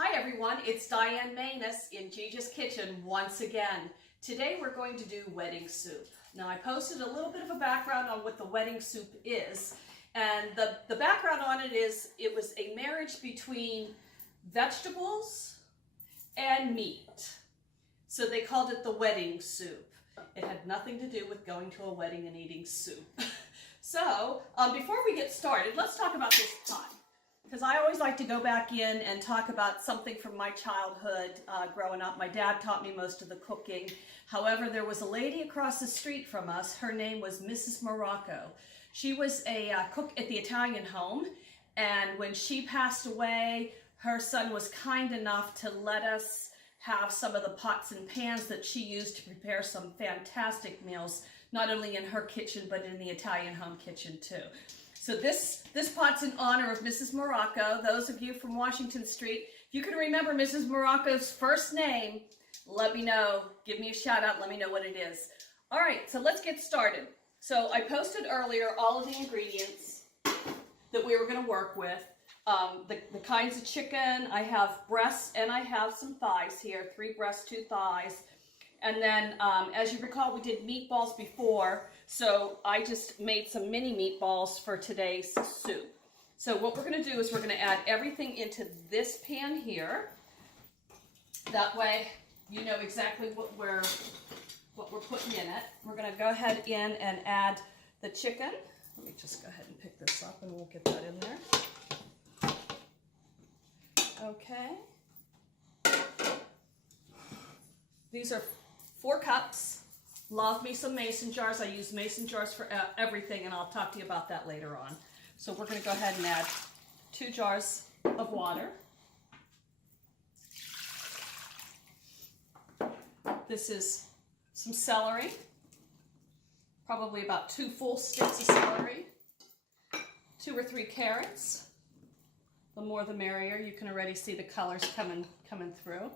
Hi everyone, it's Diane Manus in Geege's Kitchen once again. Today we're going to do wedding soup. Now I posted a little bit of a background on what the wedding soup is, and the background on it is it was a marriage between vegetables and meat. So they called it the wedding soup. It had nothing to do with going to a wedding and eating soup. So before we get started, let's talk about this pot. Because I always like to go back in and talk about something from my childhood growing up. My dad taught me most of the cooking. However, there was a lady across the street from us. Her name was Mrs. Morocco. She was a cook at the Italian home, and when she passed away, her son was kind enough to let us have some of the pots and pans that she used to prepare some fantastic meals, not only in her kitchen, but in the Italian home kitchen too. So this pot's in honor of Mrs. Morocco. Those of you from Washington Street, if you can remember Mrs. Morocco's first name, let me know. Give me a shout out. Let me know what it is. All right, so let's get started. So I posted earlier all of the ingredients that we were going to work with. The kinds of chicken. I have breasts and I have some thighs here. 3 breasts, 2 thighs. And then, as you recall, we did meatballs before, so I just made some mini meatballs for today's soup. So what we're going to do is we're going to add everything into this pan here. That way, you know exactly what we're putting in it. We're going to go ahead in and add the chicken. Let me just go ahead and pick this up and we'll get that in there. Okay. These are 4 cups. Love me some mason jars. I use mason jars for everything, and I'll talk to you about that later on. So we're going to go ahead and add 2 jars of water. This is some celery, probably about 2 full sticks of celery, 2 or 3 carrots. The more the merrier. You can already see the colors coming through.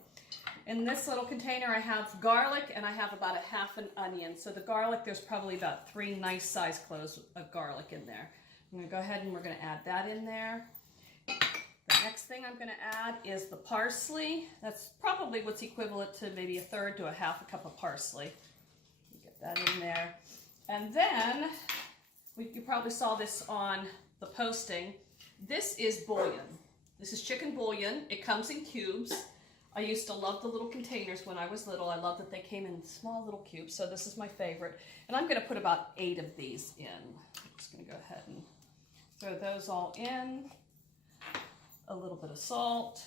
In this little container I have garlic, and I have about 1/2 an onion. So the garlic, there's probably about 3 nice sized cloves of garlic in there. I'm going to go ahead and we're going to add that in there. The next thing I'm going to add is the parsley. That's probably what's equivalent to maybe 1/3 to 1/2 cup of parsley. You get that in there. And then, you probably saw this on the posting. This is bouillon. This is chicken bouillon. It comes in cubes. I used to love the little containers when I was little. I love that they came in small little cubes, so this is my favorite. And I'm going to put about 8 of these in. I'm just going to go ahead and throw those all in. A little bit of salt.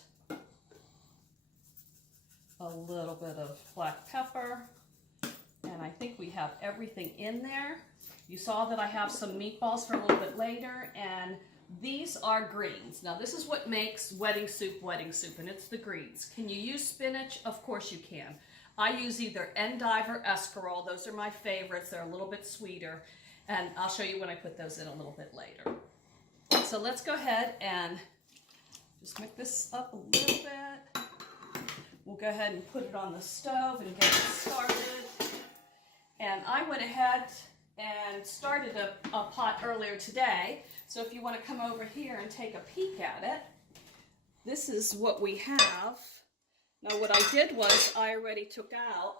A little bit of black pepper. And I think we have everything in there. You saw that I have some meatballs for a little bit later, and these are greens. Now this is what makes wedding soup, and it's the greens. Can you use spinach? Of course you can. I use either endive or escarole. Those are my favorites. They're a little bit sweeter, and I'll show you when I put those in a little bit later. So let's go ahead and just mix this up a little bit. We'll go ahead and put it on the stove and get it started. And I went ahead and started a pot earlier today. So if you want to come over here and take a peek at it, this is what we have. Now what I did was I already took out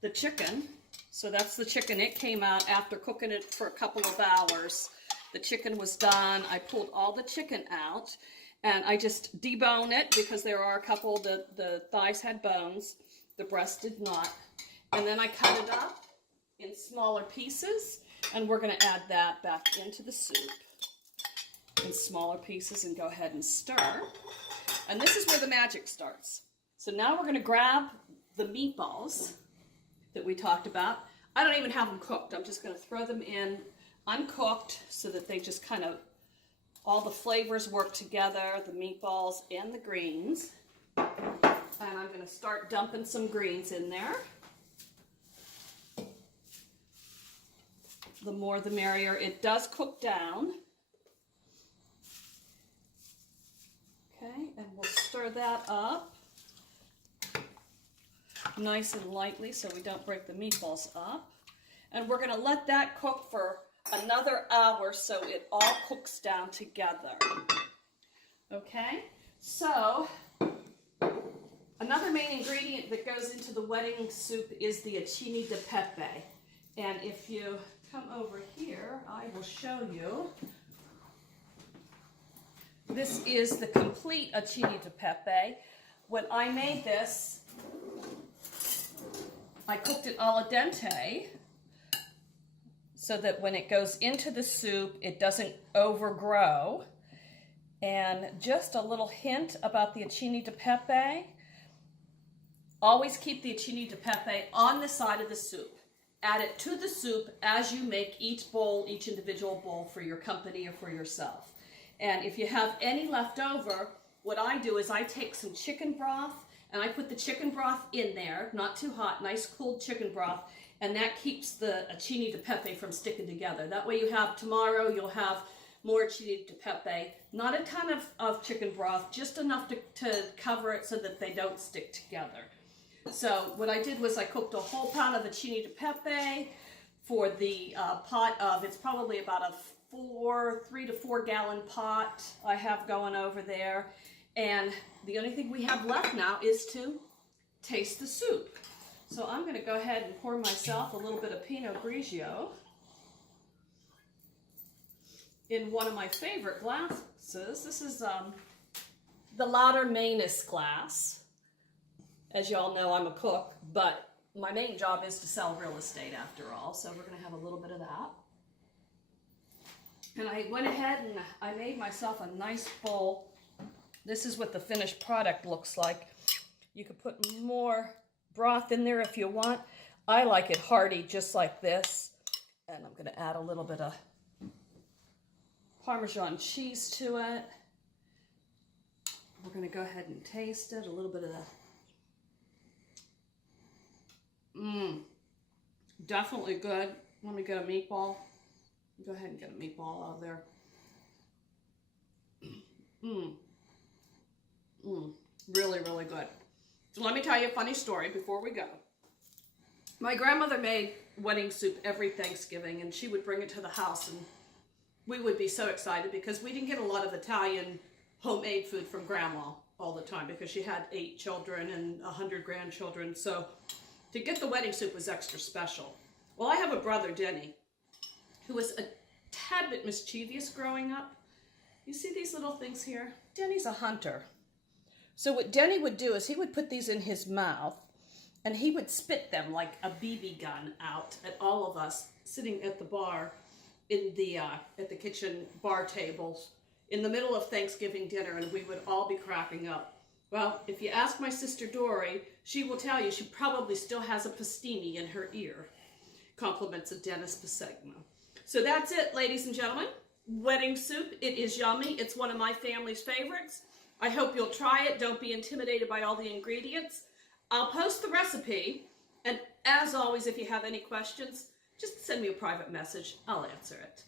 the chicken. So that's the chicken. It came out after cooking it for a couple of hours. The chicken was done. I pulled all the chicken out and I just debone it because there are a couple, the thighs had bones, the breast did not. And then I cut it up in smaller pieces, and we're going to add that back into the soup in smaller pieces and go ahead and stir. And this is where the magic starts. So now we're going to grab the meatballs that we talked about. I don't even have them cooked. I'm just going to throw them in uncooked so that they just kind of, all the flavors work together, the meatballs and the greens. And I'm going to start dumping some greens in there. The more the merrier. It does cook down. Okay, and we'll stir that up nice and lightly so we don't break the meatballs up. And we're going to let that cook for another hour so it all cooks down together. Okay. Okay, so another main ingredient that goes into the wedding soup is the acini di pepe. And if you come over here, I will show you. This is the complete acini di pepe. When I made this, I cooked it al dente so that when it goes into the soup, it doesn't overgrow. And just a little hint about the acini di pepe. Always keep the acini di pepe on the side of the soup. Add it to the soup as you make each bowl, each individual bowl for your company or for yourself. And if you have any left over, what I do is I take some chicken broth and I put the chicken broth in there, not too hot, nice cold chicken broth, and that keeps the acini di pepe from sticking together. That way you have tomorrow, you'll have more acini di pepe. Not a ton of chicken broth, just enough to cover it so that they don't stick together. So what I did was I cooked a whole pound of acini di pepe for the pot of, it's probably about a 3 to 4 gallon pot I have going over there. And the only thing we have left now is to taste the soup. So I'm going to go ahead and pour myself a little bit of Pinot Grigio in one of my favorite glasses. This is the Lauder Manus glass. As you all know, I'm a cook, but my main job is to sell real estate after all, so we're going to have a little bit of that. And I went ahead and I made myself a nice bowl. This is what the finished product looks like. You could put more broth in there if you want. I like it hearty, just like this. And I'm going to add a little bit of Parmesan cheese to it. We're going to go ahead and taste it. A little bit of the definitely good. Let me get a meatball. Go ahead and get a meatball out of there. Really, really good. So let me tell you a funny story before we go. My grandmother made wedding soup every Thanksgiving, and she would bring it to the house, and we would be so excited because we didn't get a lot of Italian homemade food from Grandma all the time because she had 8 children and 100 grandchildren. So to get the wedding soup was extra special. Well, I have a brother, Denny, who was a tad bit mischievous growing up. You see these little things here? Denny's a hunter. So what Denny would do is he would put these in his mouth and he would spit them like a BB gun out at all of us sitting at the bar in the at the kitchen bar tables in the middle of Thanksgiving dinner, and we would all be cracking up. Well, if you ask my sister Dory, she will tell you she probably still has a pastini in her ear. Compliments of Dennis Pisegno. So that's it, ladies and gentlemen. Wedding soup. It is yummy. It's one of my family's favorites. I hope you'll try it. Don't be intimidated by all the ingredients. I'll post the recipe, and as always, if you have any questions, just send me a private message. I'll answer it.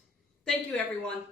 Thank you, everyone.